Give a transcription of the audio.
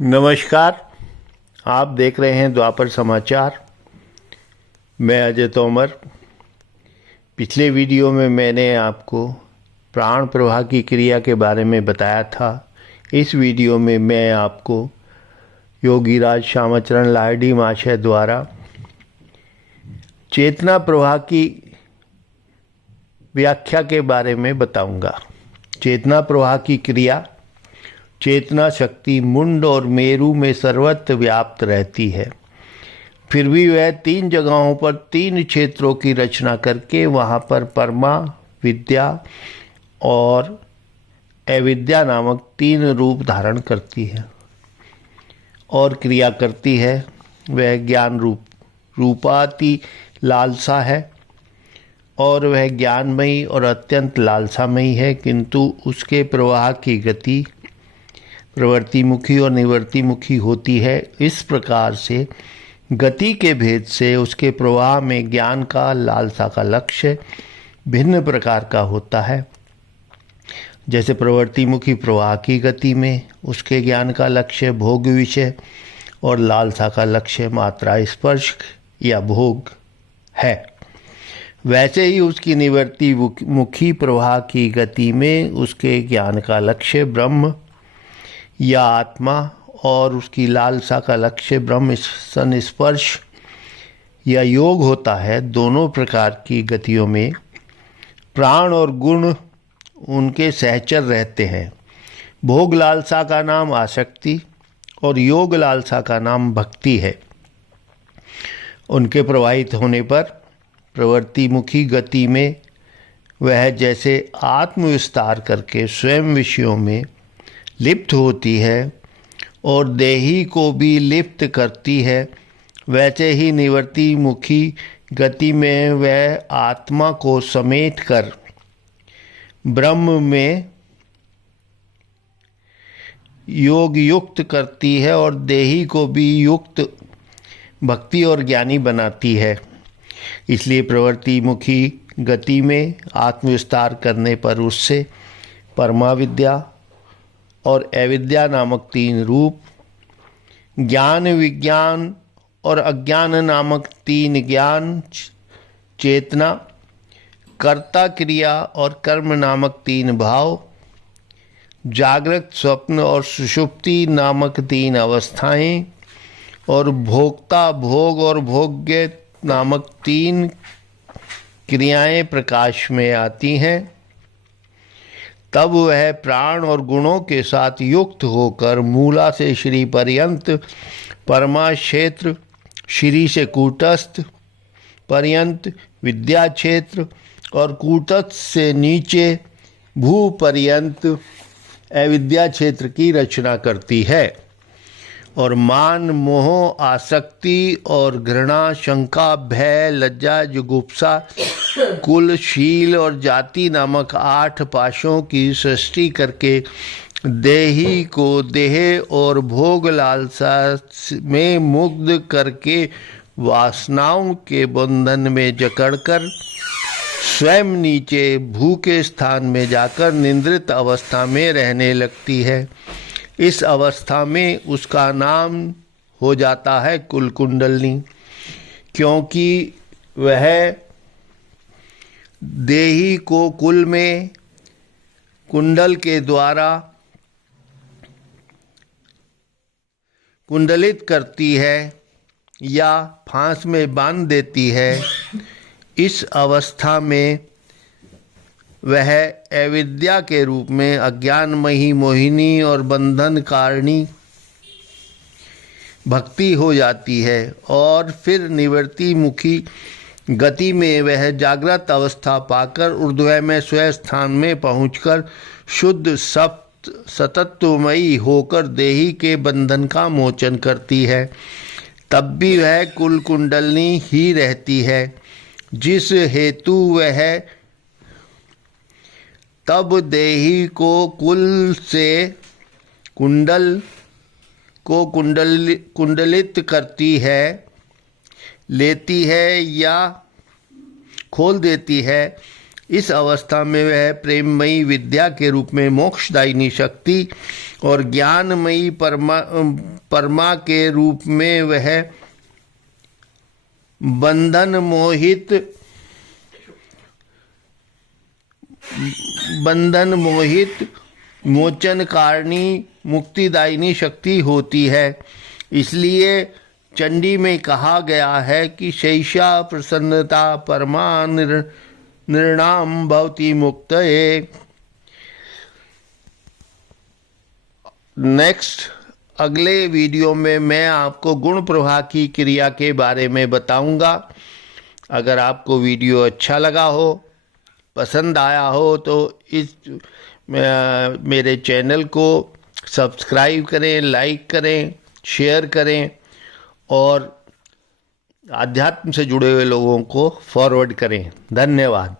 नमस्कार। आप देख रहे हैं द्वापर समाचार। मैं अजय तोमर। पिछले वीडियो में मैंने आपको प्राण प्रवाह की क्रिया के बारे में बताया था। इस वीडियो में मैं आपको योगीराज श्यामाचरण लाहिड़ी महाशय द्वारा चेतना प्रवाह की व्याख्या के बारे में बताऊंगा। चेतना प्रवाह की क्रिया। चेतना शक्ति मुंड और मेरु में सर्वत्र व्याप्त रहती है, फिर भी वह 3 जगहों पर 3 क्षेत्रों की रचना करके वहाँ पर परमा, विद्या और अविद्या नामक 3 रूप धारण करती है और क्रिया करती है। वह ज्ञान रूपाति लालसा है और वह ज्ञानमयी और अत्यंत लालसामयी है, किंतु उसके प्रवाह की गति प्रवृत्तिमुखी और निवृत्तिमुखी होती है। इस प्रकार से गति के भेद से उसके प्रवाह में ज्ञान का, लालसा का लक्ष्य भिन्न प्रकार का होता है। जैसे प्रवृत्तिमुखी प्रवाह की गति में उसके ज्ञान का लक्ष्य भोग विषय और लालसा का लक्ष्य मात्रा स्पर्श या भोग है, वैसे ही उसकी निवृत्तिमुखी प्रवाह की गति में उसके ज्ञान का लक्ष्य ब्रह्म या आत्मा और उसकी लालसा का लक्ष्य ब्रह्म संस्पर्श या योग होता है। दोनों प्रकार की गतियों में प्राण और गुण उनके सहचर रहते हैं। भोग लालसा का नाम आसक्ति और योग लालसा का नाम भक्ति है। उनके प्रवाहित होने पर प्रवृत्तिमुखी गति में वह जैसे आत्मविस्तार करके स्वयं विषयों में लिप्त होती है और देही को भी लिप्त करती है, वैसे ही निवृत्तिमुखी गति में वह आत्मा को समेट कर ब्रह्म में योग युक्त करती है और देही को भी युक्त भक्ति और ज्ञानी बनाती है। इसलिए प्रवृत्तिमुखी गति में आत्मविस्तार करने पर उससे परमाविद्या और अविद्या नामक 3 रूप, ज्ञान विज्ञान और अज्ञान नामक 3 ज्ञान, चेतना, कर्ता क्रिया और कर्म नामक 3 भाव, जागृत स्वप्न और सुषुप्ति नामक 3 अवस्थाएं और भोक्ता भोग और भोग्य नामक 3 क्रियाएं प्रकाश में आती हैं। तब वह प्राण और गुणों के साथ युक्त होकर मूला से श्री पर्यंत, परमा क्षेत्र, श्री से कूटस्थ पर्यंत, विद्या क्षेत्र और कूटस्थ से नीचे भू पर्यंत अविद्या क्षेत्र की रचना करती है और मान, मोह, आसक्ति और घृणा, शंका, भय, लज्जा, जुगुप्सा, कुल, शील और जाति नामक 8 पाशों की सृष्टि करके देही को देह और भोग लालसा में मुग्ध करके वासनाओं के बंधन में जकड़कर स्वयं नीचे भू के स्थान में जाकर निद्रित अवस्था में रहने लगती है। इस अवस्था में उसका नाम हो जाता है कुल कुंडलनी, क्योंकि वह देही को कुल में कुंडल के द्वारा कुंडलित करती है या फांस में बांध देती है। इस अवस्था में वह अविद्या के रूप में अज्ञानमयी मोहिनी और बंधन कारिणी भक्ति हो जाती है और फिर निवृत्तिमुखी गति में वह जागृत अवस्था पाकर ऊर्ध्व में स्वस्थान में पहुंचकर शुद्ध सतत्वमयी होकर देही के बंधन का मोचन करती है। तब भी वह कुल कुंडलनी ही रहती है, जिस हेतु वह तब देही को कुल से कुंडलित करती है, लेती है या खोल देती है इस अवस्था में वह प्रेममयी विद्या के रूप में मोक्षदायिनी शक्ति और ज्ञानमयी परमा के रूप में वह बंधन मोहित मोचन कारणी मुक्तिदायिनी शक्ति होती है। इसलिए चंडी में कहा गया है कि शैषा प्रसन्नता परमा निर्णाम भवति मुक्तये। नेक्स्ट अगले वीडियो में मैं आपको गुण प्रवाह की क्रिया के बारे में बताऊंगा। अगर आपको वीडियो अच्छा लगा हो, पसंद आया हो तो इस मेरे चैनल को सब्सक्राइब करें, लाइक करें, शेयर करें और आध्यात्म से जुड़े हुए लोगों को फॉरवर्ड करें। धन्यवाद।